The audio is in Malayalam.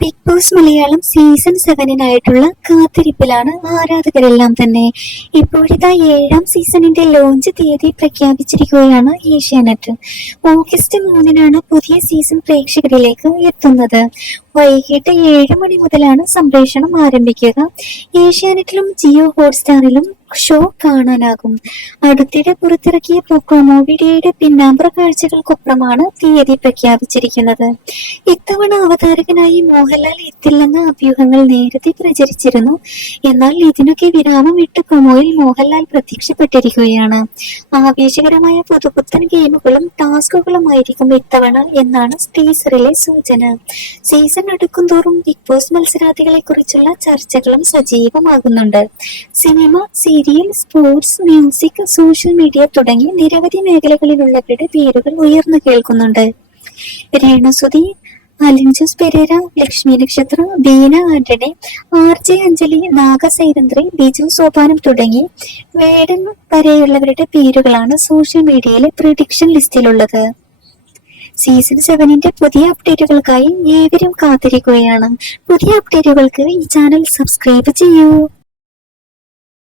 ബിഗ് ബോസ് മലയാളം സീസൺ സെവനിനായിട്ടുള്ള കാത്തിരിപ്പിലാണ് ആരാധകരെല്ലാം തന്നെ. ഇപ്പോഴിതാ ഏഴാം സീസണിന്റെ ലോഞ്ച് തീയതി പ്രഖ്യാപിച്ചിരിക്കുകയാണ് ഏഷ്യാനെറ്റ്. ഓഗസ്റ്റ് മൂന്നിനാണ് പുതിയ സീസൺ പ്രേക്ഷകരിലേക്ക് എത്തുന്നത്. വൈകിട്ട് ഏഴ് മണി മുതലാണ് സംപ്രേഷണം ആരംഭിക്കുക. ഏഷ്യാനെറ്റിലും ജിയോ ഹോട്ട്സ്റ്റാറിലും ഷോ കാണാനാകും. അടുത്തിടെ പുറത്തിറക്കിയ പ്രൊമോ വീഡിയോയുടെ പിന്നാമ്പുറ കാഴ്ചകൾക്കൊപ്പമാണ് തീയതി പ്രഖ്യാപിച്ചിരിക്കുന്നത്. ഇത്തവണ അവതാരകനായി മോഹൻലാൽ എത്തില്ലെന്ന അഭ്യൂഹങ്ങൾ നേരത്തെ പ്രചരിച്ചിരുന്നു. എന്നാൽ ഇതിനൊക്കെ വിരാമം ഇട്ട് പ്രൊമോയിൽ മോഹൻലാൽ പ്രത്യക്ഷപ്പെട്ടിരിക്കുകയാണ്. ആവേശകരമായ പുതുപുത്തൻ ഗെയിമുകളും ടാസ്കുകളുമായിരിക്കും ഇത്തവണ എന്നാണ് ടീസറിലെ സൂചന. സീസൺ അടുക്കും തോറും ബിഗ് ബോസ് മത്സരാർത്ഥികളെ കുറിച്ചുള്ള ചർച്ചകളും സജീവമാകുന്നുണ്ട്. Cinema serial sports music social media തുടങ്ങി നിരവധി മേഖലകളിലുള്ളവരുടെ പേരുകൾ ഉയർന്നു കേൾക്കുന്നുണ്ട്. രേണുസുതി അലിഞ്ചസ് പെരേര ലക്ഷ്മി നക്ഷത്ര ബീന ആന്റണി ആർ ജെ അഞ്ജലി നാഗസൈതന്ത്രി ബിജു സോപാനം തുടങ്ങി വേടൻ വരെയുള്ളവരുടെ പേരുകളാണ് സോഷ്യൽ മീഡിയയിലെ പ്രിഡിക്ഷൻ ലിസ്റ്റിലുള്ളത്. സീസൺ സെവനിന്റെ പുതിയ അപ്ഡേറ്റുകൾക്കായി ഏവരും കാത്തിരിക്കുകയാണ്. പുതിയ അപ്ഡേറ്റുകൾക്ക് ഈ ചാനൽ സബ്സ്ക്രൈബ് ചെയ്യൂ.